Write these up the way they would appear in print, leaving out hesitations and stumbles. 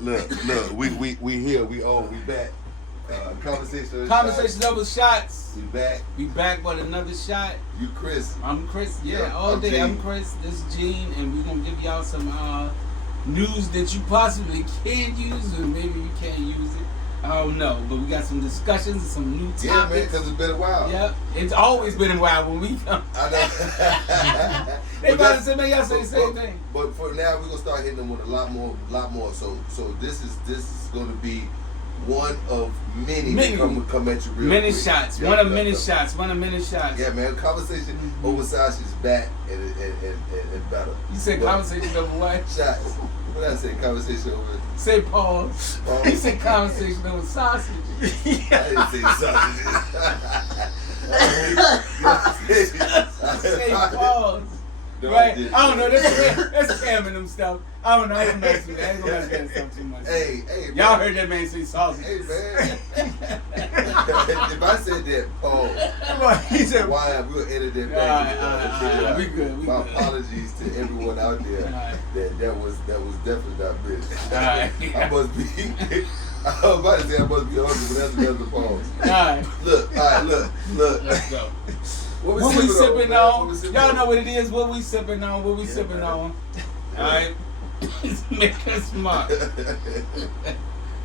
look. We here. We back. Conversations over shots. We back. We back with another shot. You Chris. I'm Chris. Yeah, Yep, all I'm day. Gene. I'm Chris. This is Gene, and we're gonna give y'all some news that you possibly can use, or maybe you can't use it. I don't know, but we got some discussions and some new topics. Yeah, man, because it's been a while. Yep, it's always been a while when we come. I know. They about to say, man, y'all say the same thing. But for now, we're gonna start hitting them with a lot more. So this is gonna be one of many come at you real many quick. shots. Yeah, one of many shots. Yeah, man. Conversation over shots is back and better. You said conversation over what? Shots. What did I say? Conversation over. Say pause. You said conversation over sausage. I didn't say sausages. Say pause. No, right? I I don't know. That's scamming them stuff. I don't know. I ain't gonna mess with that. I ain't gonna mess with that stuff too much. Hey, y'all man. heard that man say sausage. Hey, man. If I said that, Paul, He said, why we'll edit that back. all right. We good. My apologies to everyone out there. Right. That was definitely not business. All right. I must be. I was about to say I must be hungry, but that's another pause. Alright. Look. Let's go. What we sipping on? What we sipping Y'all on? know what it is. What we sipping on? What we sipping on? Alright. Maker's Mark.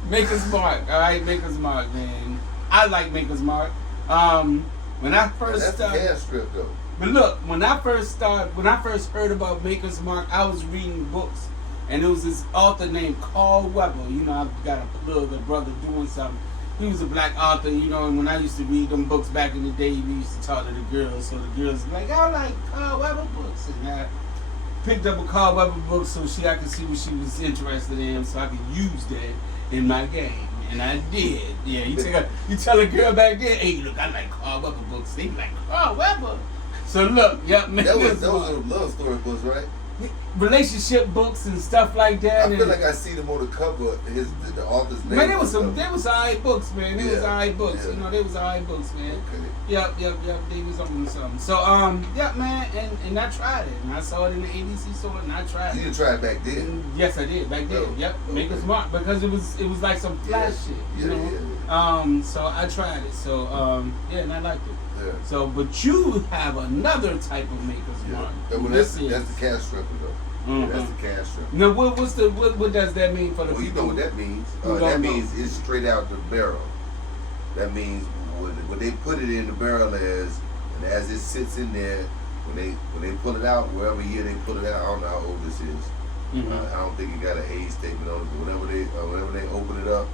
Maker's Mark. Alright, Maker's Mark, man. I like Maker's Mark. When I first That's started. the cash strip though. But look, when I first heard about Maker's Mark, I was reading books, and there was this author named Carl Weber. You know, I've got a little brother doing something. He was a black author, you know, and when I used to read them books back in the day, we used to talk to the girls, so the girls were like, I like Carl Weber books, and I picked up a Carl Weber book so I could see what she was interested in, so I could use that in my game. And I did. Yeah, you tell a girl back there, hey, look, I like Carl Weber books. They be like, Carl Weber. So look, yep, man. Those are love story books, right? Relationship books and stuff like that. I feel like I see them on the cover. The author's name. Man, there was alright books, man. There was alright books. Yeah. You know, there was alright books, man. Okay. Yep. They was on something. So, yeah, man, and I tried it. And I saw it in the ABC store, and I tried You it. didn't try it back then. Yes, I did back then. Oh, Yep, okay. Make Us Mark, because it was like some flash shit, you know. So I tried it. So yeah, and I liked it. Yeah. So, but you have another type of Maker's Mark. Well, that's the cash stripper though. Mhm. That's the cash stripper. Now, what does that mean for the Well, you people? know what that means. Who That don't know? means it's straight out the barrel. That means when they put it in the barrel and as it sits in there, when they pull it out, wherever year they pull it out, I don't know how old this is. Mhm. I don't think it got an age statement on it, but whenever they open it up,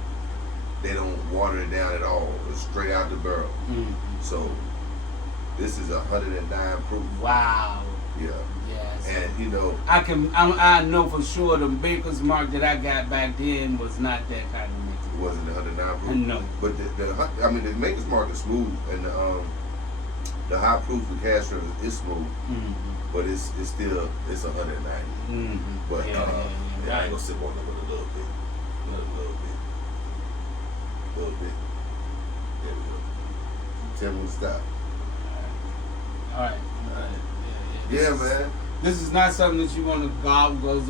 they don't water it down at all. It's straight out the barrel. Mhm. So this is 109 proof. Wow. Yeah. Yes. And you know, I know for sure the Maker's Mark that I got back then was not that kind of Maker's it wasn't 109 proof. No. But the Maker's Mark is smooth, and the high proof with cash strip is smooth, but it's still 190. Mm-hmm. But Yeah, I ain't gonna sip on it with a little bit. There we go. Tell me when to stop. All right. Yeah, man. This is not something that you want to gobble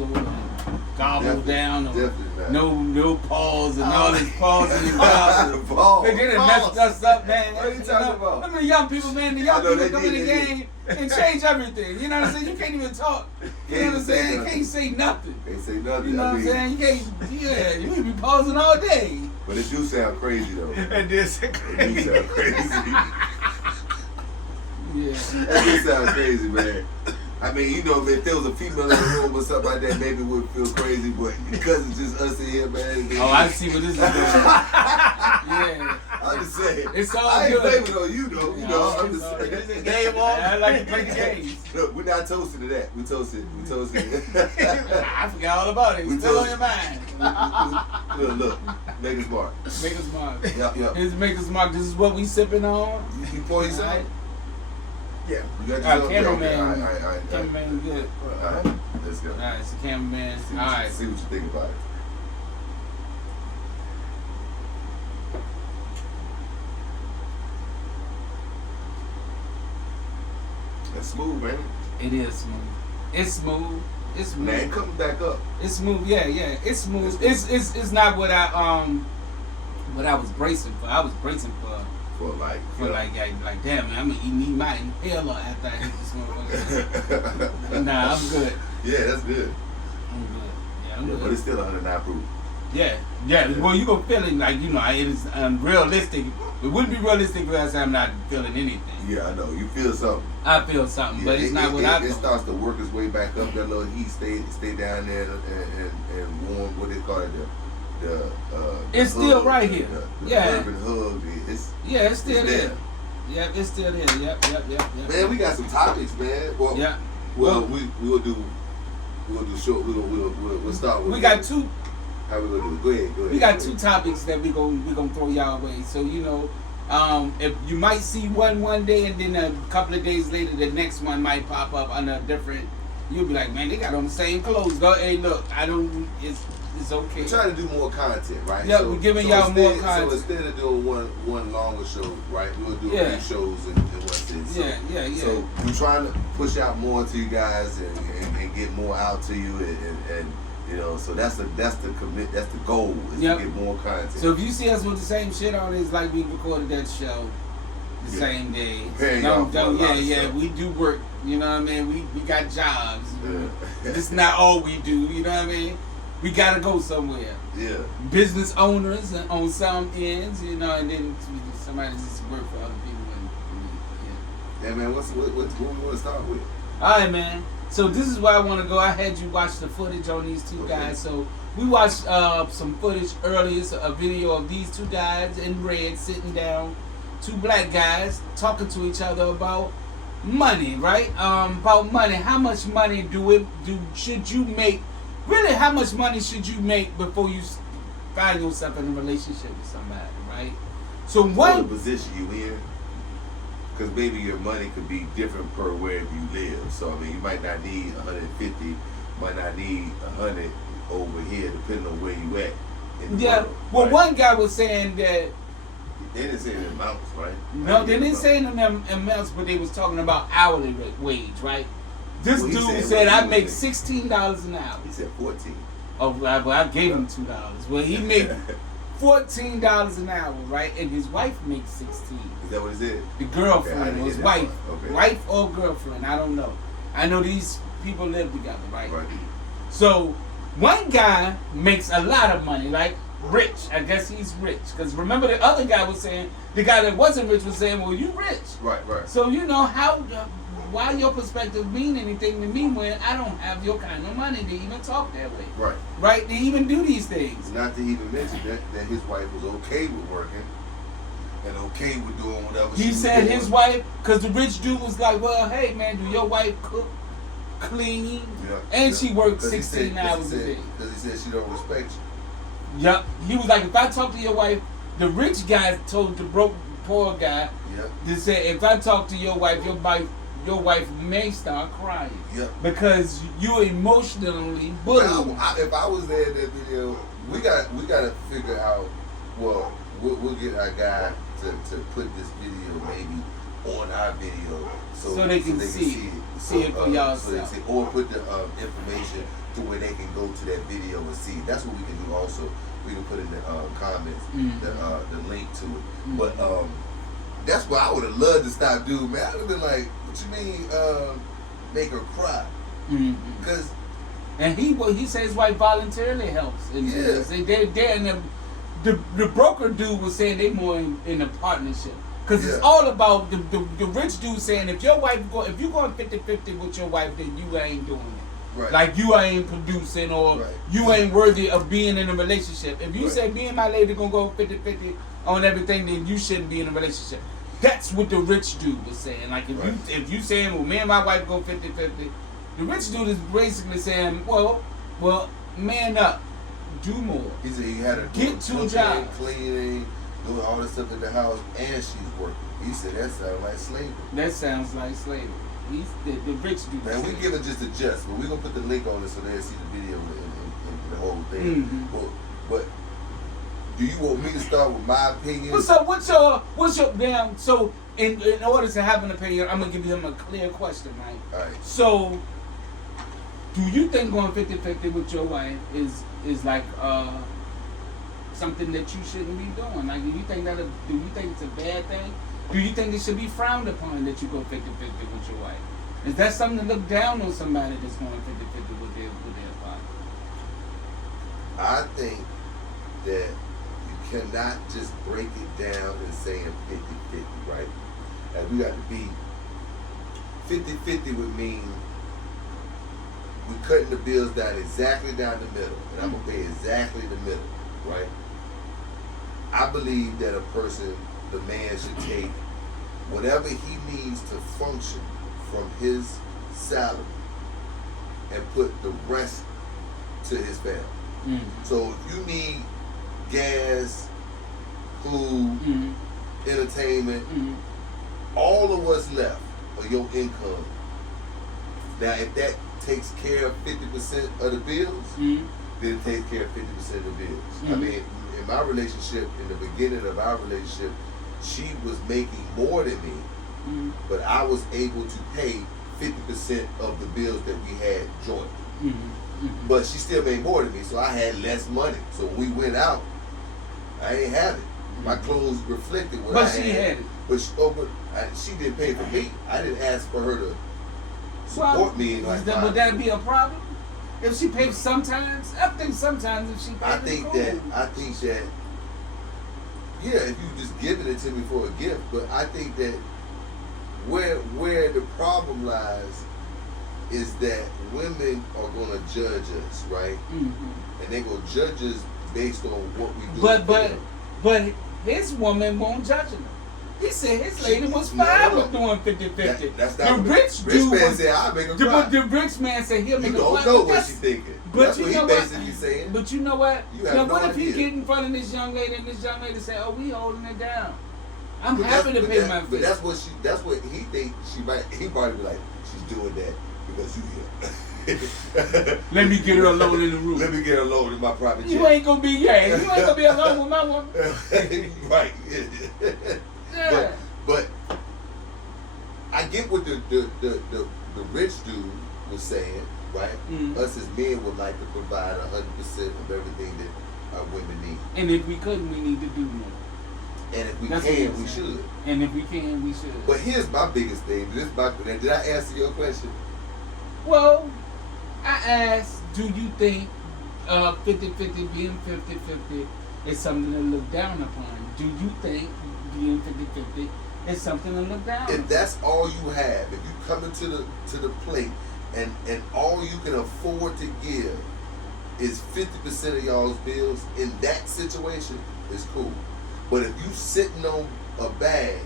down, or Definitely not. no pause and all this pause and gobble. They didn't mess us up, man. What are you talking about? I mean, young people, man. The young I know people they come in did, the they game and change everything. You know what I'm saying? You can't even talk. You know what I'm saying? You can't say nothing. They say nothing. You know what I'm saying? You can't. Yeah, you can be pausing all day. But it do sound crazy though. It did sound It do sound crazy. Yeah. That do sound crazy, man. I mean, you know, if there was a female in the room or something like that, maybe it would feel crazy, but because it's just us in here, man. Oh, I see what this is doing. Yeah. I'm just saying. It's all I ain't good. blaming on you, though. You know, I'm just saying. It's a game on. I like to play the games. Look, we're not toasting to that. We toasted. I forgot all about it. It's still on your mind. Look. Maker's Mark. Maker's Mark. Yep. Here's Maker's Mark. This is what we sipping on. You pour yourself? Alright. Yeah. You got yourself? Cameraman. All right. Cameraman good. All right. Let's go. Alright, it's the cameraman. Alright. See what you think about it. That's smooth, man. It is smooth. It's smooth. It's Now smooth. it coming back up. It's smooth. Yeah. It's smooth. It's not what I was bracing for. I was bracing for like damn man, I'm gonna need my inhaler after I hit this motherfucker. Nah, I'm good. Yeah, that's good. I'm good. Yeah, I'm Yeah, good. but it's still 109 proof. Yeah. Well, you gonna feel it like it is unrealistic. It wouldn't be realistic if I say I'm not feeling anything. Yeah, I know. You feel something. I feel something, but it's not what I It feel. starts to work its way back up. That little heat stay down there and warm. What they call it? It's still right here. The urban hug. It's still there. there. Yep, it's still there. Yep. Man, we got some topics, man. Well, yeah. Well, we'll do short. We'll start with. We got two. How we gonna do it? Go ahead. We got two topics that we gonna throw y'all away. So if you might see one day, and then a couple of days later, the next one might pop up on a different. You'll be like, man, they got on the same clothes. Go, hey, look, I don't. It's okay. We're trying to do more content, right? Yeah, we're giving y'all more content. So instead of doing one longer show, right, we'll do a few shows in one sitting. So, Yeah. So we're trying to push out more to you guys and get more out to you and so that's the goal is to get more content. So if you see us with the same shit on, it's like we recorded that show the same day. We do work. You know what I mean? We got jobs. This is not all we do. You know what I mean? We gotta go somewhere. Yeah. Business owners on some ends, and then somebody just work for other people. Yeah, man. What we want to start with? All right, man. So this is where I want to go. I had you watch the footage on these two guys. So we watched some footage earlier, a video of these two guys in red sitting down, two black guys talking to each other about money, right? About money. How much money should you make? Really, how much money should you make before you find yourself in a relationship with somebody, right? So what position you in? Because maybe your money could be different per wherever you live. So I mean, you might not need 150, might not need 100 over here, depending on where you at. Yeah. Well, right? One guy was saying that they didn't say in amounts, right? No, they didn't say in amounts, but they was talking about hourly wage, right? This dude said I make $16 an hour. He said 14. Oh, well, I gave him $2. Well, he made $14 an hour, right? And his wife makes 16. Is that what he said? The girlfriend was wife, okay. Wife or girlfriend, I don't know. I know these people live together, right? Right. So one guy makes a lot of money, like rich. I guess he's rich. Because remember the other guy was saying, the guy that wasn't rich was saying, well, you rich. Right. So why your perspective mean anything to me when I don't have your kind of money to even talk that way? Right? To even do these things. Not to even mention that his wife was okay with working and okay with doing whatever he said his wife, because the rich dude was like, well, hey, man, do your wife cook, clean, and she works 16 hours a day? Because he said she don't respect you. Yep. He was like, if I talk to your wife, the rich guy told the broke, poor guy, to say, if I talk to your wife may start crying. Yep. Because you're emotionally bullied. If I was there in that video, we got to figure out. Well, we'll get our guy to put this video maybe on our video so they can see it for y'all. Or put the information to where they can go to that video and see. That's what we can do. Also, we can put in the comments the link to it. Mm-hmm. But that's why I would have loved to stop, dude. Man, I would have been like, "What you mean, make her cry?" Because and he says his wife voluntarily helps. They're in the broker dude was saying they more in a partnership. Because it's all about the rich dude saying if you're going 50-50 with your wife, then you ain't doing it. Right. Like you ain't producing or you ain't worthy of being in a relationship. If you say me and my lady gonna go 50-50 on everything, then you shouldn't be in a relationship. That's what the rich dude was saying. Like if you saying, well, me and my wife go 50-50, the rich dude is basically saying, well, man up, do more. He said he had to get 2 jobs, cleaning, doing all this stuff in the house, and she's working. He said that sounds like slavery. That sounds like slavery. He's the rich dude. Man, we give it just a just, but we're gonna put the link on it so they'll see the video and the whole thing. Mm-hmm. But do you want me to start with my opinion? What's your damn? So in order to have an opinion, I'm gonna give him a clear question, right? All right. So Do you think going 50-50 with your wife is like something that you shouldn't be doing? Like, do you think it's a bad thing? Do you think it should be frowned upon that you go 50-50 with your wife? Is that something to look down on somebody that's going 50-50 with their father? I think that you cannot just break it down and saying 50-50, right? And we got to be 50-50 would mean we cutting the bills down exactly down the middle, and I'm gonna pay exactly the middle, right? I believe that a person, the man, should take whatever he needs to function from his salary and put the rest to his family. Mm-hmm. So if you need gas, food, entertainment, all of what's left of your income. Now, if that takes care of 50% of the bills, then it takes care of 50% of the bills. I mean, in my relationship, in the beginning of our relationship, she was making more than me, but I was able to pay 50% of the bills that we had jointly. But she still made more than me, so I had less money. So when we went out, I ain't have it. My clothes reflected what I had. But she had it. But she didn't pay for me. I didn't ask for her to support me. Would that be a problem? If she pays sometimes? I think sometimes if she pays, I think that yeah, if you just giving it to me for a gift, but I think that where the problem lies is that women are gonna judge us, right? And they're gonna judge us based on what we do. But his woman won't judge him. He said his lady was fine with doing 50-50. That's not the rich man said I make a cry. The rich man said he'll make a cry. You don't know what she's thinking. But that's you what know he basically saying. But you know what? You have no what if he idea. get in front of this young lady and this young lady say, "Oh, we holding it down. I'm happy to pay my fee." But that's what he think she might. He probably be like, she's doing that because you here. Let me get her alone in the room. Let me get her alone in my private jet. You ain't gonna be alone with my woman. Right. Yeah. But I get what the rich dude was saying, right? Us as men would like to provide 100% of everything that our women need. And if we couldn't, we need to do more. And if we That's can, we should. And if we can, we should. But here's my biggest thing. Did I answer your question? Well, I asked, do you think 50-50 being 50-50 is something to look down upon? Do you think being 50-50 is something to look down upon? If that's all you have, if you come into the plate and all you can afford to give is 50% of y'all's bills, in that situation, it's cool. But if you sitting on a bag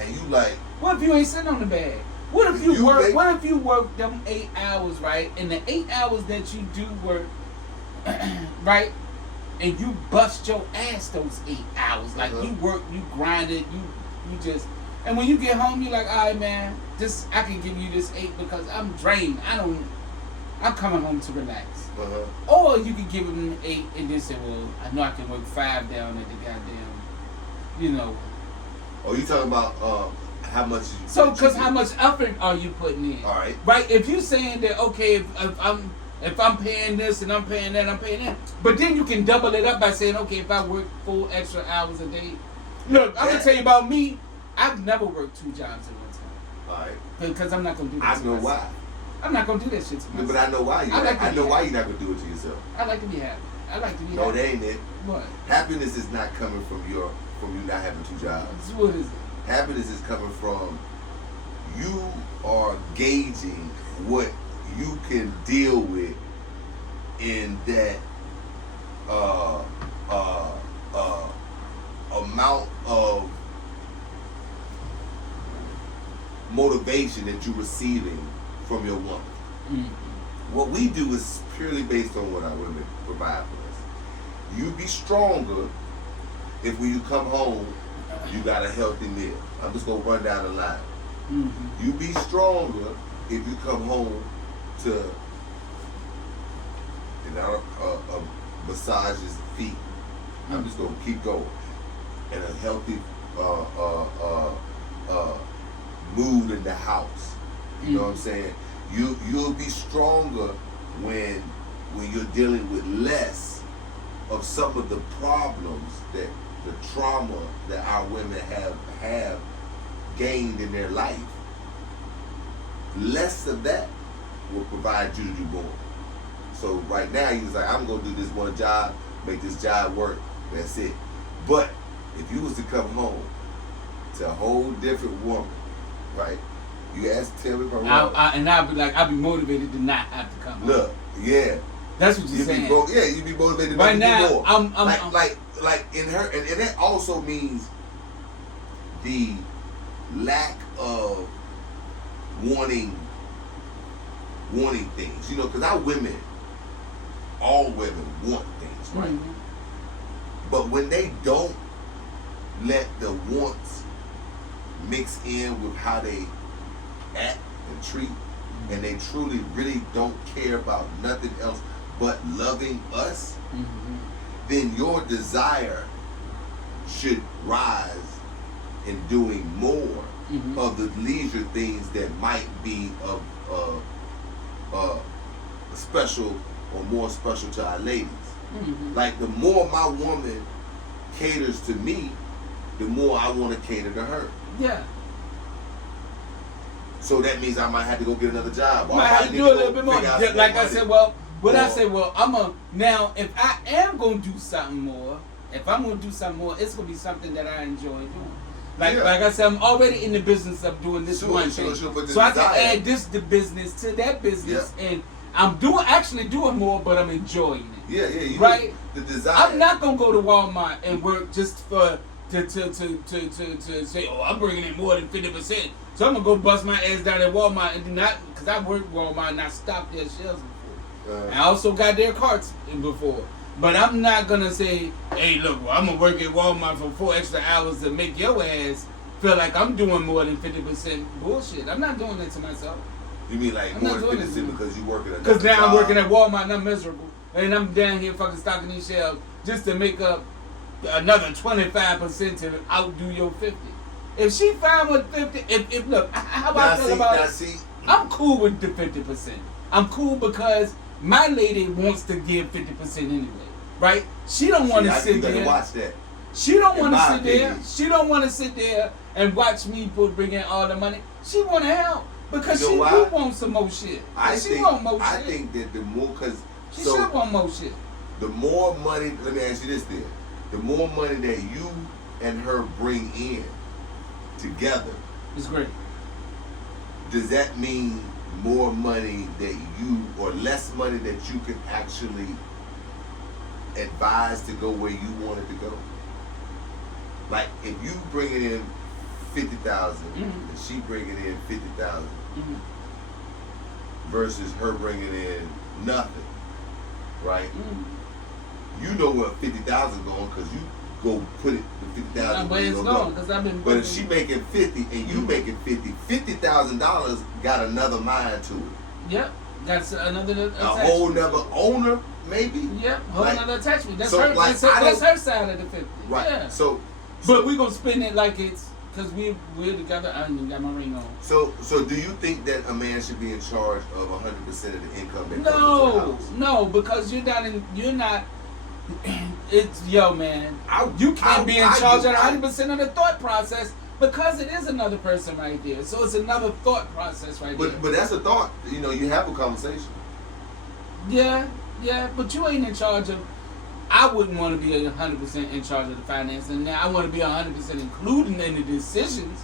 and you like, what if you ain't sitting on the bag? What if you work? What if you work them 8 hours, right? And the 8 hours that you do work, right? And you bust your ass those 8 hours. Like you work, you grind it, you just. And when you get home, you're like, all right, man, I can give you this 8 because I'm drained. I'm coming home to relax. Or you could give them 8 and then say, well, I know I can work 5 down at the goddamn, Oh, you talking about how much? Because how much effort are you putting in? All right. Right. If you're saying that, okay, if I'm paying this and I'm paying that, I'm paying that, but then you can double it up by saying, okay, if I work 4 extra hours a day. Look, I'm gonna tell you about me. I've never worked 2 jobs at one time. All right. Because I'm not gonna do that. I know why. I'm not gonna do that shit to myself. But I know why. I know why you're not gonna do it to yourself. I like to be happy. I like to be happy. No, that ain't it. What? Happiness is not coming from you not having 2 jobs. What is it? Happiness is coming from you are gauging what you can deal with in that amount of motivation that you're receiving from your woman. What we do is purely based on what our women provide for us. You be stronger if when you come home, you got a healthy meal. I'm just gonna run down the line. You be stronger if you come home to massage his feet. I'm just gonna keep going. And a healthy mood in the house. You know what I'm saying? you'll be stronger when you're dealing with less of some of the problems that the trauma that our women have gained in their life. Less of that will provide you to do more. So right now he's like, I'm gonna do this one job, make this job work. That's it. But if you was to come home to a whole different woman, right? You tell me if I'm wrong. I'll be motivated to not have to come home. Look, yeah. That's what you're saying. You'd be motivated right to now, do more. I'm like in her, and that also means the lack of wanting things, because our women, all women want things, right? Mm-hmm. But when they don't let the wants mix in with how they act and treat, and they truly really don't care about nothing else but loving us, then your desire should rise in doing more of the leisure things that might be of special or more special to our ladies. Like the more my woman caters to me, the more I want to cater to her. Yeah. So that means I might have to go get another job. I might have to do a little bit more. Like I said, now if I am going to do something more, it's going to be something that I enjoy doing. Like I said, I'm already in the business of doing this one thing. So I can add the business to that business, and I'm actually doing more, but I'm enjoying it. Yeah. Right? The desire. I'm not going to go to Walmart and work just for to say, oh, I'm bringing in more than 50%. So I'm gonna go bust my ass down at Walmart and do not, because I worked Walmart and I stopped their shelves before. I also got their carts before. But I'm not gonna say, hey, look, I'm gonna work at Walmart for 4 extra hours to make your ass feel like I'm doing more than 50% bullshit. I'm not doing that to myself. You mean like I'm more not than doing 50% because you working at because now I'm working at Walmart and I'm miserable. And I'm down here fucking stocking these shelves just to make up another 25% to outdo your 50. If she fine with 50, if look, how I feel about it, I'm cool with the 50%. I'm cool because my lady wants to give 50% anyway, right? She don't want to sit there. Watch that. She don't want to sit there. She don't want to sit there and watch me bring in all the money. She want to help because she do want some more shit. I think that the more, because she should want more shit. The more money. Let me ask you this then. The more money that you and her bring in together, it's great. Does that mean more money that you, or less money that you can actually advise to go where you want it to go? Like if you bring it in 50,000 and she bringing in 50,000 versus her bringing in nothing, right? You know where 50,000 going because you go put it the 50,000 where it's going because I've been. But if she making 50 and you making $50,000 got another mind to it. Yep, that's another attachment. A whole nother owner, maybe. Yep, whole nother attachment. That's so her. Like, that's her side of the 50. Right. Yeah. So but we gonna spend it like it's because we're together. I ain't even got my ring on. So do you think that a man should be in charge of 100% of the income that comes into the house? No, because you're not. It's man. You can't be in charge of 100% of the thought process because it is another person right there. So it's another thought process right there. But that's a thought. You have a conversation. Yeah, but you ain't in charge of. I wouldn't want to be 100% in charge of the financing. Now I want to be 100% including in the decisions.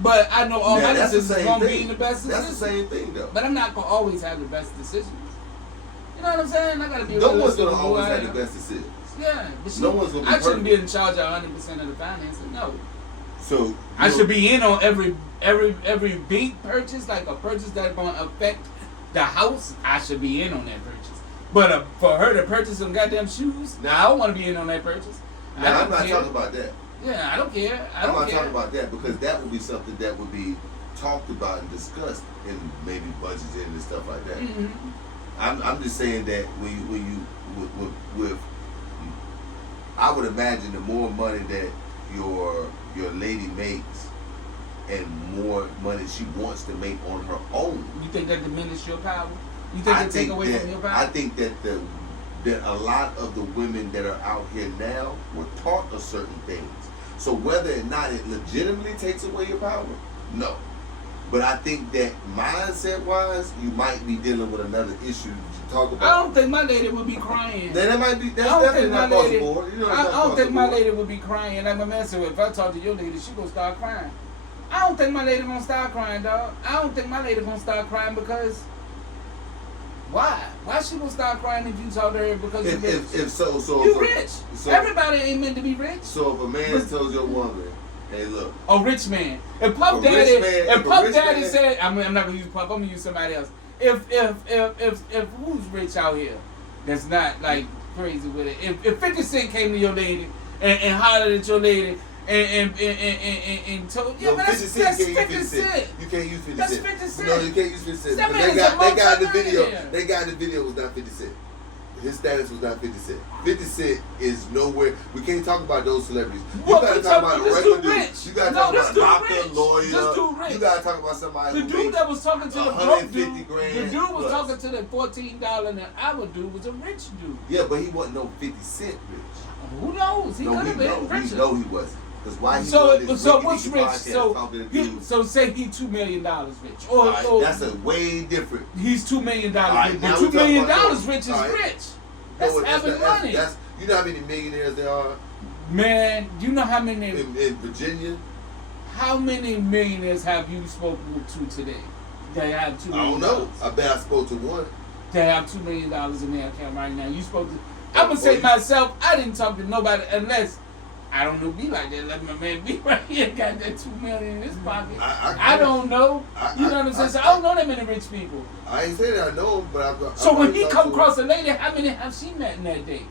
But I know all my decisions are going to be in the best decisions. That's the same thing though. But I'm not going to always have the best decisions. You know what I'm saying? I got to be no one's going to always have the best decisions. Yeah, but no one's gonna be I shouldn't be in charge of 100% of the financing. No. So I should be in on every big purchase, like a purchase that's going to affect the house. I should be in on that purchase. But for her to purchase some goddamn shoes, I don't want to be in on that purchase. Now I'm not talking about that. Yeah, I don't care. I'm not talking about that because that would be something that would be talked about and discussed in maybe budgeting and stuff like that. I'm just saying that when you with I would imagine the more money that your lady makes and more money she wants to make on her own. You think that diminishes your power? You think that take away from your power? I think that that a lot of the women that are out here now were taught a certain things. So whether or not it legitimately takes away your power, no. But I think that mindset-wise, you might be dealing with another issue to talk about. I don't think my lady would be crying. Then that might be. That's I don't definitely think not my across lady. the board. You know, I don't think my lady would be crying. Like my man said, if I talk to your lady, she gonna start crying. I don't think my lady gonna start crying, dog. I don't think my lady gonna start crying because why? Why she gonna start crying if you talk to her because you rich? If so, You rich. Everybody ain't meant to be rich. So if a man tells your woman, "Hey, look," a rich man. If Puff Daddy said, I'm not gonna use Puff. I'm gonna use somebody else. If who's rich out here that's not like crazy with it? If 50 Cent came to your lady and hollered at your lady and told, yeah, but that's 50 Cent. You can't use 50 Cent. That's 50 Cent. No, you can't use 50 Cent. That man They is got a the video. multi-millionaire. They got the video was not 50 Cent. His status was not 50 Cent. 50 Cent is nowhere. We can't talk about those celebrities. You What, gotta we talk about a this regular dude dude. rich. You gotta No, talk this about dude doctor, rich. lawyer. This dude rich. You gotta talk about somebody The who dude makes that was talking to the broke 150 dude, grand the dude was plus. talking to the $14 an hour dude was a rich dude. Yeah, but he wasn't no 50 Cent rich. Who knows? He could have been We richer. know he wasn't. Because why he So doing this what's Ricky rich? podcast So talking to dudes. so say he $2 million rich, Alright, or that's a way different. he's $2 million Alright, rich. now But we $2 million talking about rich is alright. rich. That's having money. That's, you know how many millionaires there are Man, you know how many in Virginia? how many millionaires have you spoken to today? They have $2 I million. don't know. I bet I spoke to one. They have $2 million in their account right now. You spoke to. I'm gonna say myself. I didn't talk to nobody unless I don't know. Be like that. Let my man be right here. Got that $2 million in his pocket. I don't know. You know what I'm saying? So I don't know that many rich people. I ain't saying that I know him, but So when he come across a lady, how many have she met in that day?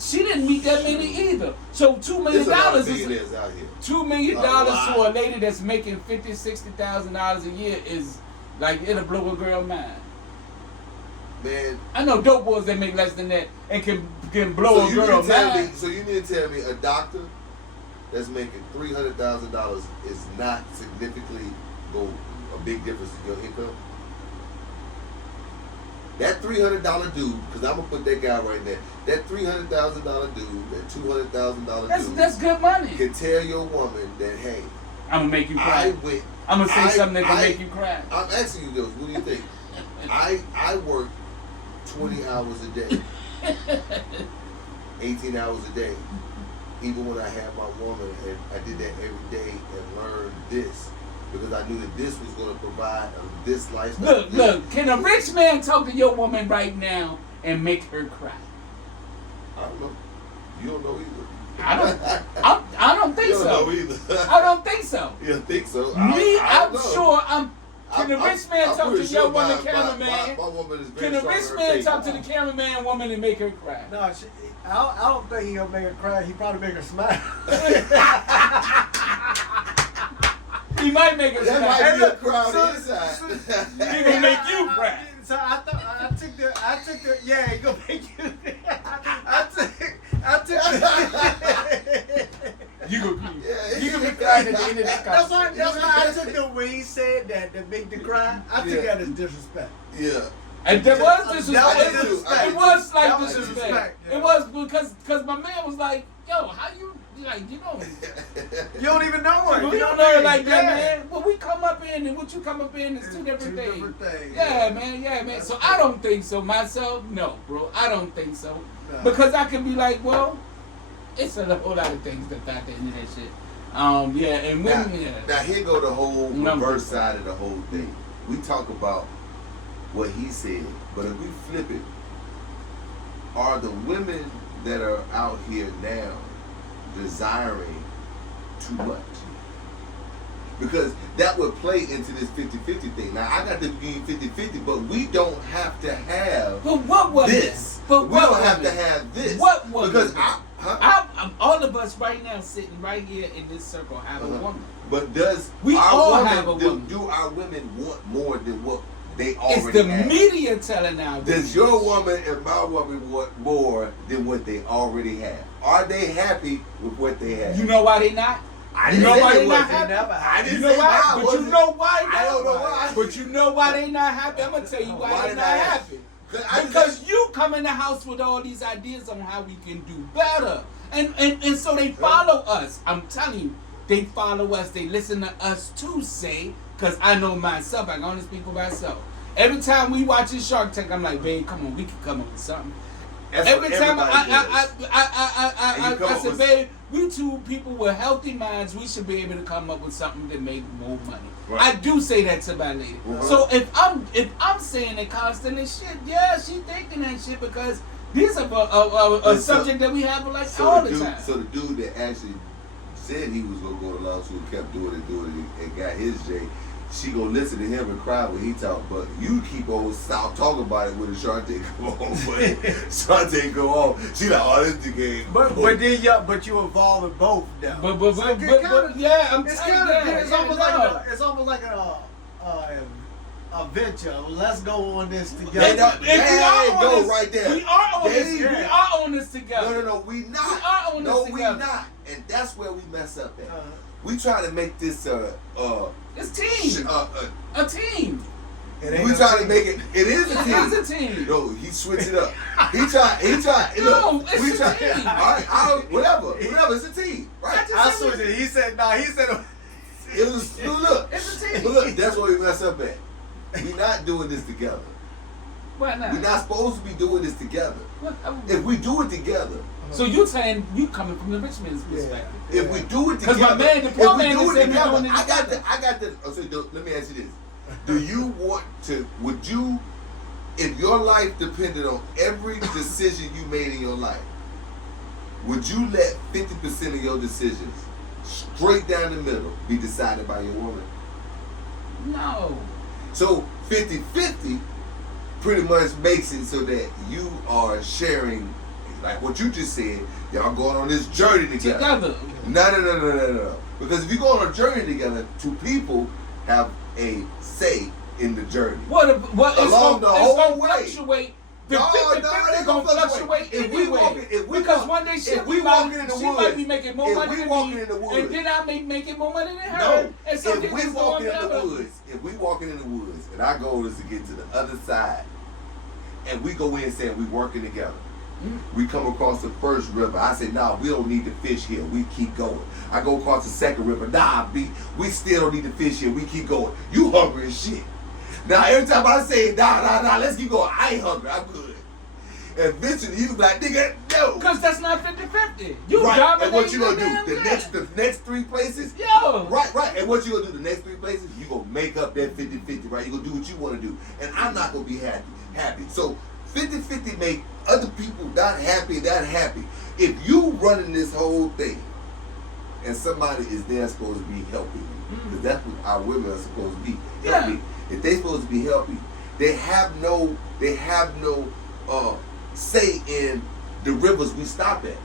She didn't meet that many either. So $2 million There's a lot of is millionaires out here. $2 million A lot. to a lady that's making $50,000-$60,000 a year is like it'll blow a girl mind. Man, I know dope boys that make less than that and can blow a girl mind. So you need to tell me a doctor that's making $300,000 is not significantly go a big difference in your income? That $300 dude, because I'm gonna put that guy right there. That $300,000 dude, that $200,000 dude, That's good money. can tell your woman that, hey, I'm gonna make you cry. I'm gonna say something that can make you cry. I'm asking you this. What do you think? I work 20 hours a day, 18 hours a day. Even when I had my woman, and I did that every day and learned this because I knew that this was going to provide this lifestyle. Look. Can a rich man talk to your woman right now and make her cry? I don't know. You don't know either. I don't think You don't so. know either. I don't think so. You don't think so? I'm know. sure. Can a rich man I'm talk to pretty your sure woman, my cameraman? woman is very Can a strong rich in her man faith. talk to the cameraman woman and make her cry? No, I don't think he'll make her cry. He probably make her smile. He might make her That cry. might be a crowd So- inside. He gonna make you cry. So I took the yeah, he gonna make you. I took the. You gonna Yeah, you gonna be crying at the end of that That's why conversation. I took the way he said that to make the cry. I took that as disrespect. Yeah. And there was disrespect. That was disrespect. It was like That was disrespect. disrespect, yeah. It was because my man was like, yo, how you like you know You don't even know her. we don't know her like that, man. What we come up in and what you come up in is two different things. Yeah, man. So I don't think so. Myself, no, bro. I don't think so. No. Because I can be like, well, it's a whole lot of things that factor into that shit. Yeah, and women. Now here go the whole Number. reverse side of the whole thing. We talk about what he said, but if we flip it, are the women that are out here now desiring too much? Because that would play into this 50-50 thing. Now I got to be 50-50, but we don't have to have But what was this. But We what don't have was to have this. What was because it? All of us right now sitting right here in this circle have a woman. But does We our all women, have a do, woman. do our women want more than what they It's already the have? media telling now. Does your woman and my woman want more than what they already have? Are they happy with what they have? You know why they not? I You didn't know say why they they not wasn't. happy? I didn't You know say why? why But you wasn't. know why? I don't know why. But you know why they not happy? I'm gonna tell you why they not happy. Because you come in the house with all these ideas on how we can do better. And so they follow us. I'm telling you, they follow us. They listen to us to say, because I know myself, I can only speak for myself. Every time we watch this Shark Tank, I'm like, babe, come on, we can come up with something. That's Every what time everybody does. I said, babe, we two people with healthy minds, we should be able to come up with something that make more money. Right. I do say that to my lady. Right. So if I'm saying it constantly, shit, yeah, she thinking that shit because these are a subject that we have like all the time. So the dude that actually said he was gonna go to law school kept doing it and got his J. She gonna listen to him and cry when he talk, but you keep on stop talking about it when the Shark Tank come on. But Shark Tank go on, she like, oh, this the game. But then but you involve in both now. But yeah, I'm It's telling kind you, of it's almost like a venture. Let's go on this together. There you go, this, right there. We are on There this. you We go. are on this together. No, we not. We are on no, this we together. not. And that's where we mess up at. We try to make this It's team. A team. we try to make it. It is a team. It is a team. No, he switched it up. He tried. No, Look, it's we a tried. team. All right, whatever. It's a team, right? I switched it. He said no. He said It was. Look, It's a team. but look, that's where we mess up at. We not doing this together. Why not? We're not supposed to be doing this together. What? If we do it together, So you're saying you coming from the rich man's perspective? if we do it 'Cause together, my man, the poor if we man do just it said we together, doing it I got together. the. So let me ask you this: do you want to? Would you, if your life depended on every decision you made in your life, would you let 50% of your decisions, straight down the middle, be decided by your woman? No. So 50-50 pretty much makes it so that you are sharing, like what you just said, y'all going on this journey together. No. Because if you go on a journey together, two people have a say in the journey. What it's Along the whole gonna way. fluctuate. The No, 50-50 they gonna fluctuate If we anyway. walking- if we because walk- one day if she we might, walking in the she woods, might be making more if money we than walking me, in the woods, and then I may making more money than her. No, And something if we is walking going in the better. woods, and our goal is to get to the other side, and we go in saying we working together. We come across the first river. I say, nah, we don't need to fish here. We keep going. I go across the second river. Nah, we still don't need to fish here. We keep going. You hungry as shit. Now, every time I say, nah, let's keep going. I ain't hungry. I'm good. And eventually, you be like, nigga, no. Because that's not 50-50. You Right. dominating And what you gonna the damn do? The next three places? Yo. Right. And what you gonna do? The next three places, you gonna make up that 50-50, right? You gonna do what you wanna do. And I'm not gonna be happy. So 50-50 make other people not happy. If you running this whole thing and somebody is there supposed to be helping you, because that's what our women are supposed to be. Helping. If they supposed to be helping, they have no say in the rivers we stop at.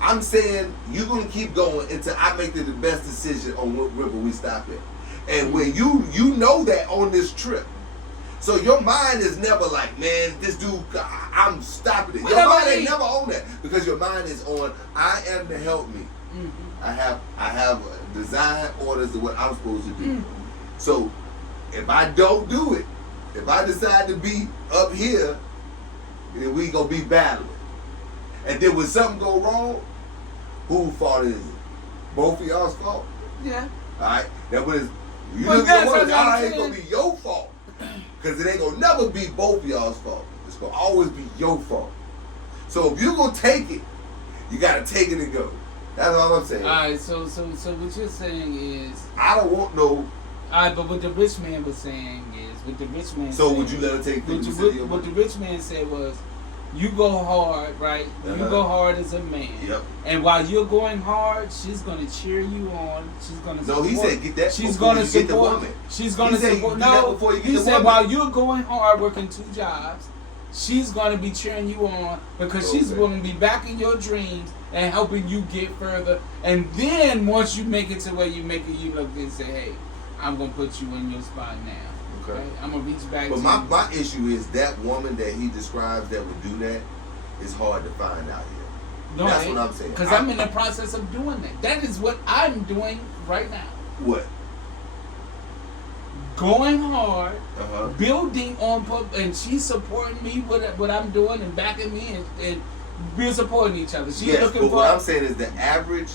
I'm saying you're gonna keep going until I make the best decision on what river we stop at. And when you know that on this trip, so your mind is never like, man, this dude, I'm stopping it. Your mind ain't never on that because your mind is on, I am to help me. I have design orders of what I'm supposed to do. So if I don't do it, if I decide to be up here, then we gonna be battling. And then when something go wrong, whose fault is it? Both of y'all's fault. Yeah. Alright? That was you Well, just that's don't want it. what I'm It ain't saying. gonna be your fault. Cause it ain't gonna never be both of y'all's fault. It's gonna always be your fault. So if you're gonna take it, you gotta take it and go. That's all I'm saying. All right. So what you're saying is, I don't want no. all right. But what the rich man was saying is, what the rich man. So said, would you let her take 50% of your what the money? rich man said was, you go hard, right? You go hard as a man. Yep. And while you're going hard, she's gonna cheer you on. She's gonna. No, he support. said get that She's before gonna you get the support. woman. She's gonna He said support. you do that No, before you get he the said woman. while you're going hard, working 2 jobs, she's gonna be cheering you on because she's Okay. gonna be backing your dreams and helping you get further. And then once you make it to where you make it, you look and say, "Hey, I'm gonna put you in your spot now. Okay. Right? I'm gonna reach back." But to my, you. my issue is that woman that he describes that would do that is hard to find out here. No, That's what I'm saying. Because I'm in the process of doing that. That is what I'm doing right now. What? Going hard, Uh-huh. building on, and she's supporting me with what I'm doing and backing me, and we're supporting each other. She's Yes, looking but for. what I'm saying is the average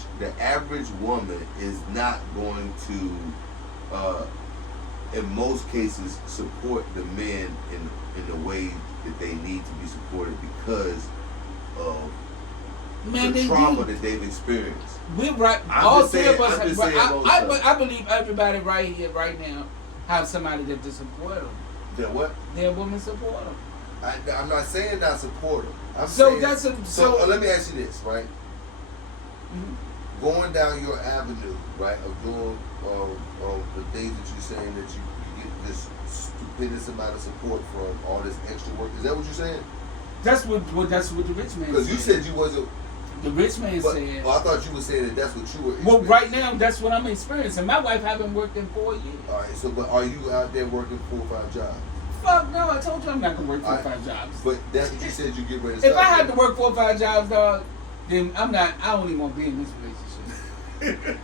woman is not going to, in most cases, support the men in the way that they need to be supported because of Man, the they trauma do. that they've experienced. We're right. I'm All just three saying- of us I'm have. just saying both I believe everybody right here, right now, have somebody that to support them. That what? Their women support them. I'm not saying not support them. I'm So saying, that's a so let me ask you this, right? Mhm. Going down your avenue, right, of doing the things that you're saying that you get this stupendous amount of support from all this extra work. Is that what you're saying? That's what the rich man. Because you said you wasn't. the rich man But, said. I thought you were saying that that's what you were. Well, experiencing. right now that's what I'm experiencing. My wife haven't worked in 4 years. All right. So, but are you out there working 4 or 5 jobs? Fuck no! I told you I'm not gonna work 4 or Alright. 5 jobs. But that's what you said you get ready to If I start had to with. work 4 or 5 jobs, dog, then I'm not. I don't even want to be in this relationship.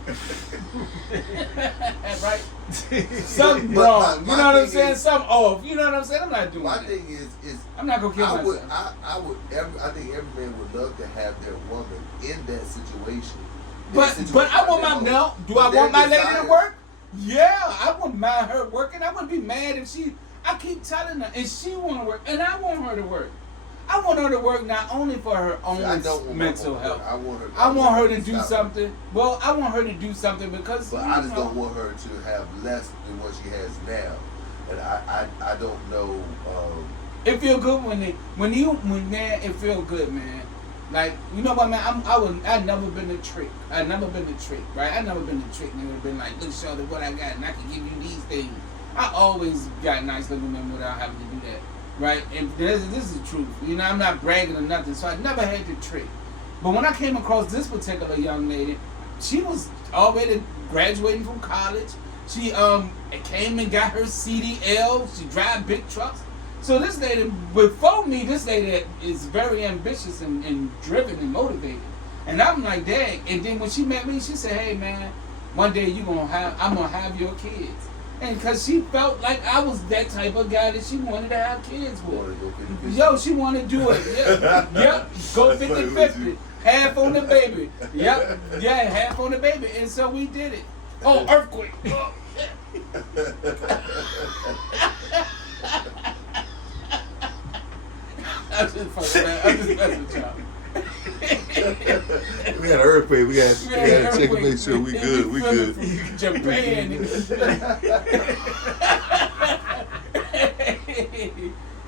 Right? Something But wrong. my You know what I'm thing saying? is- Something off. You know what I'm saying? I'm not doing My that. thing is I'm not gonna kill I myself. I think every man would love to have their woman in that situation. But I want my no. Do I want my lady to work? Yeah, I wouldn't mind her working. I wouldn't be mad if she. I keep telling her, and she want to work, and I want her to work. I want her to work not only for her own I don't want mental my health. woman- I want her to do stop. something. Well, I want her to do something because. But I just don't want her to have less than what she has now, and I don't know. It feel good when man, it feel good, man. Like, you know what, man? I've never been a trick. I've never been a trick, right? I've never been a trick. And it would have been like, look, Shorty, what I got, and I can give you these things. I always got nice looking men without having to do that, right? And this is the truth. You know, I'm not bragging or nothing, so I never had to trick. But when I came across this particular young lady, she was already graduating from college. She came and got her CDL. She drive big trucks. So this lady, before me, this lady is very ambitious and driven and motivated. And I'm like, dang. And then when she met me, she said, hey man, one day I'm gonna have your kids. And because she felt like I was that type of guy that she wanted to have kids with. Yo, she wanted to do it. Yep, yep. Go 50-50. Half on the baby. Yep, yeah, half on the baby. And so we did it. Oh, earthquake. Oh, I'm just fucking man. I'm just messing with y'all. We had an earthquake. We got to check and make sure we good. We good. Japan.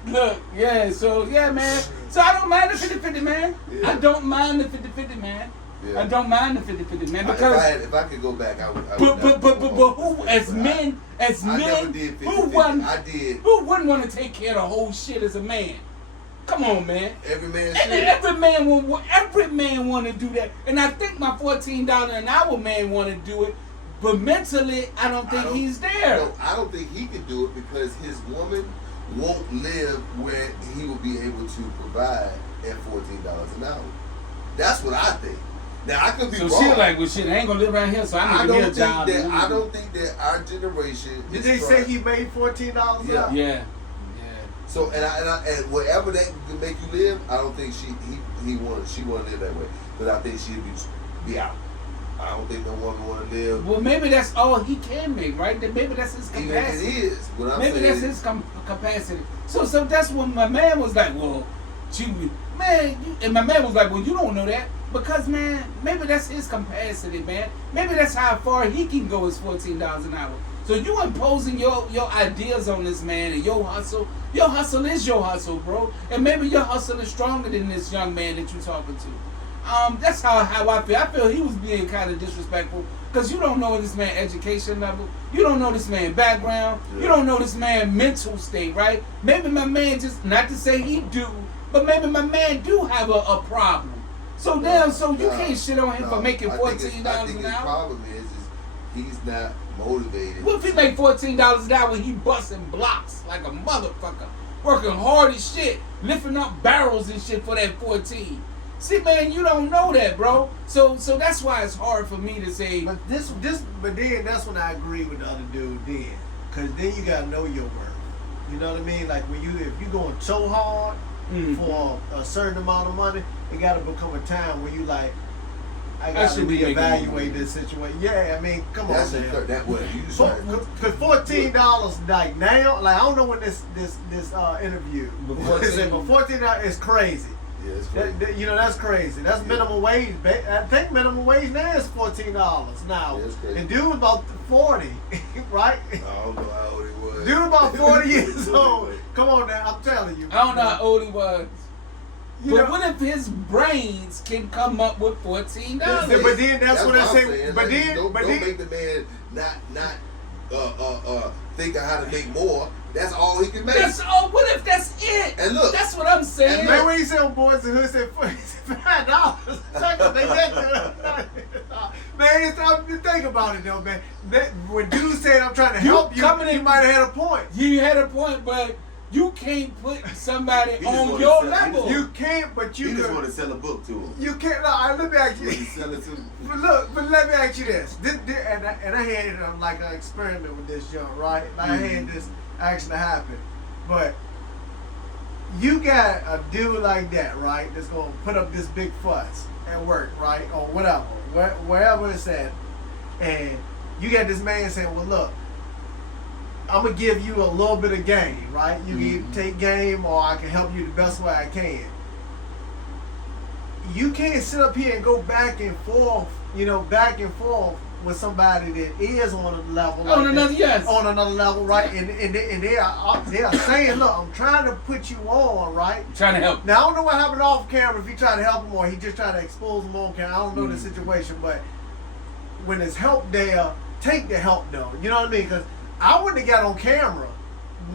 Look, yeah, so yeah, man. So I don't mind the 50-50, man. Yeah. I don't mind the 50-50, man. Yeah. I don't mind the 50-50, man, because if I could go back, I would. but who as men I never who did 50-50. wouldn't I did. who wouldn't want to take care of the whole shit as a man? Come on, man. Every man And should. every man want to do that, and I think my $14 an hour man want to do it, but mentally I don't think he's there. No, I don't think he could do it because his woman won't live where he will be able to provide at $14 an hour. That's what I think. Now I could be So wrong. she like, well, shit, I ain't gonna live around here, so I I'm gonna don't give me a job. think that. I don't think that our generation. Did is they say trying- he made $14 an Yeah. hour? Yeah. So and whatever that can make you live, I don't think she wanna live that way. Because I think she'd be out. I don't think no woman wanna live. Well, maybe that's all he can make, right? Then maybe that's his Even if capacity. it is, what I'm Maybe saying that's his capacity. So that's when my man was like, well, and my man was like, well, you don't know that. Because, man, maybe that's his capacity, man. Maybe that's how far he can go is $14 an hour. So you imposing your ideas on this man and your hustle. Your hustle is your hustle, bro. And maybe your hustle is stronger than this young man that you're talking to. That's how I feel. I feel he was being kind of disrespectful because you don't know this man education level. You don't know this man background. Yeah. You don't know this man mental state, right? Maybe my man just, not to say he do, but maybe my man do have a problem. So damn, so you can't shit on him for making $14 I think an his hour. problem is he's not motivated. What if he make $14 an hour and he busting blocks like a motherfucker, working hard as shit, lifting up barrels and shit for that 14? See, man, you don't know that, bro. So that's why it's hard for me to say. But but then that's when I agree with the other dude. Then, cause then you gotta know your worth. You know what I mean? Like if you going so hard for a certain amount of money, it gotta become a time where you like, I gotta should be making reevaluate money. this situation. Yeah, I mean, come That's on, man. that way. You just right. Because $14 like now, like I don't know when this interview, But but $14 is crazy. Yeah, it's crazy. You know, that's crazy. That's minimum wage. I think minimum wage now is $14 now. Yeah, it's crazy. And dude was about 40, right? I don't know how old he was. Dude about 40 years old. Come on now, I'm telling you. I don't know how old he was. You But know, what if his brains can come up with $14? That's Yeah, it. but then that's what I I'm say. saying. But Like, then- don't but then- make the man not think of how to make more. That's all he can make. That's all. What if that's it? And look, That's what I'm saying. and man, when he said on Boys and Hood, said $5. Chuck, they got man, it's time to think about it though, man. When dude said I'm trying to You help you, coming he in- might have had a point. You had a point, but you can't put somebody He just on wanna your sell- he level. just- You can't, but he you just could. want to sell a book to him. You can't. No, let me ask you. He sell it to him. But look, but let me ask you this. And I had like an experiment with this young, right? Like I had this actually happen. But you got a dude like that, right? That's gonna put up this big fuss at work, right? Or whatever, wherever it's at. And you got this man saying, well, look, I'm gonna give you a little bit of game, right? You can take game, or I can help you the best way I can. You can't sit up here and go back and forth, with somebody that is on a level like On another- that, yes. on another level, right? And they are saying, look, I'm trying to put you on, right? I'm trying to help. Now I don't know what happened off camera, if he tried to help him or he just tried to expose him on camera. I don't know the situation, but when there's help there, take the help though. You know what I mean? Because I wouldn't have got on camera,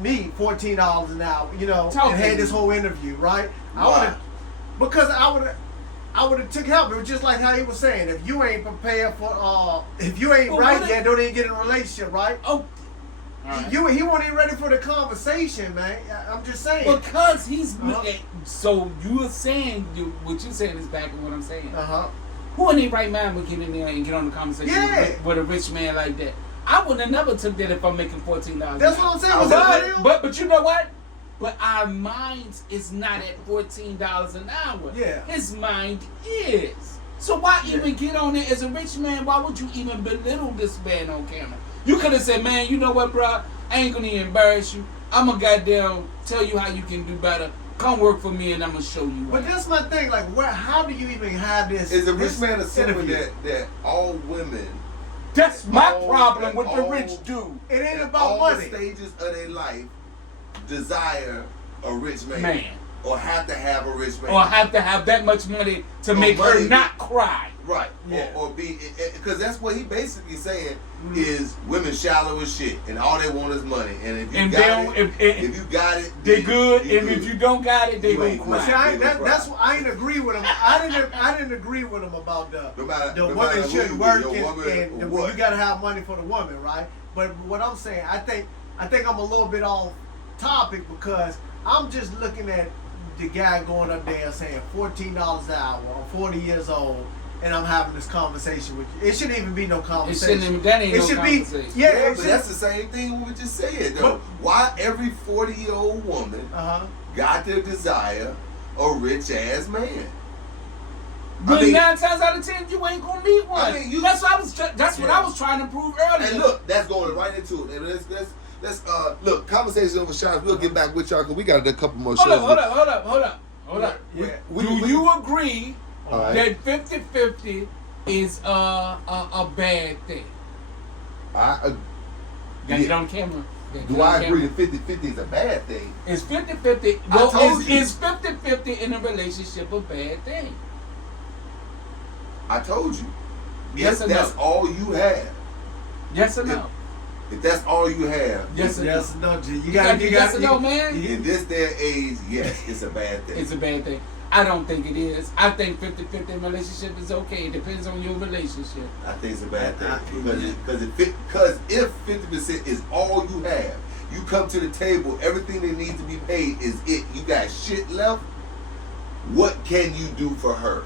me, $14 an hour, Talk and to had me. this whole interview, right? Why? Because I would have took help. It was just like how he was saying, if you ain't prepared for, if you ain't Well, right what yet, don't even get in a relationship, right? Oh, all right. He wasn't even ready for the conversation, man. I'm just saying. Because he's Uh-huh. so you are saying what you're saying is back in what I'm saying. Uh-huh. Who in their right mind would get in there and get on the conversation Yeah. with a rich man like that? I would have never took that if I'm making $14. That's what I'm saying. Was that real? But you know what? But our minds is not at $14 an hour. Yeah. His mind is. So why even get on it as a rich man? Why would you even belittle this man on camera? You could have said, man, you know what, bro? I ain't gonna even embarrass you. I'm gonna goddamn tell you how you can do better. Come work for me and I'm gonna show you. But how. that's my thing. Like, how do you even have this? Is a rich this man assuming interview? that all women, That's my all- problem with the all- rich dude. It ain't in about all money. the stages of their life, desire a rich man, Man. or have to have a rich man, Or have to have that much money to Or make her money. not cry. right? Yeah. Or be, because that's what he basically saying is women shallow as shit, and all they want is money. And if you And got they it, don't- if you got it, They then good, you and good. if you don't got it, they You gonna ain't But cry. see, right. I ain't agree with him. I didn't agree with him about the No matter- the no woman matter who shouldn't you work be, your woman and or the, what. you gotta have money for the woman, right? But what I'm saying, I think I'm a little bit off topic because I'm just looking at the guy going up there saying $14 an hour. I'm 40 years old. And I'm having this conversation with you. It shouldn't even be no It conversation. shouldn't even, that ain't It no should be, conversation. yeah. Yeah, it but should, that's the same thing we just said though. Why every 40-year-old woman got to desire a rich ass man? But I mean- 9 times out of 10, you ain't gonna meet one. I mean, that's what I was. That's what I was trying to prove earlier. And look, that's going right into it. And let's look, conversation over shots. We'll get back with y'all because we got a couple more shows. hold up. Yeah. Do you agree All right. that 50-50 is a bad thing? I Gotta get on camera. Gotta do get on I agree camera. that 50-50 is a bad thing? Is 50-50? I Well, told you. is 50-50 in a relationship a bad thing? I told you. Yes if or no? that's all you have, Yes or no? if that's all you have, Yes or no? Yes, no, G. You gotta be yes or no, man. in this day and age, yes, it's a bad thing. It's a bad thing. I don't think it is. I think 50-50 in relationship is okay. It depends on your relationship. I think it's a bad I- thing because if 50% is all you have, you come to the table, everything that needs to be paid is it. You got shit left. what can you do for her?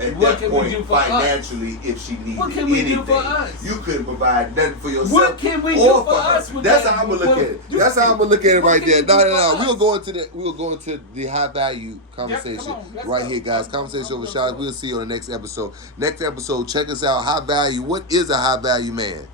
At What that can we point, do for us? financially, if she needed What can we anything, do for us? you couldn't provide nothing for yourself. What can we do or for her. us with That's that? how I'm gonna look at it. You- That's how I'm gonna look at it what right can there. you do No. for We'll us? go into the high value conversation on, let's right go. here, guys. Conversation over shots. We'll see you on the next episode. Next episode, check us out. High value. What is a high value man?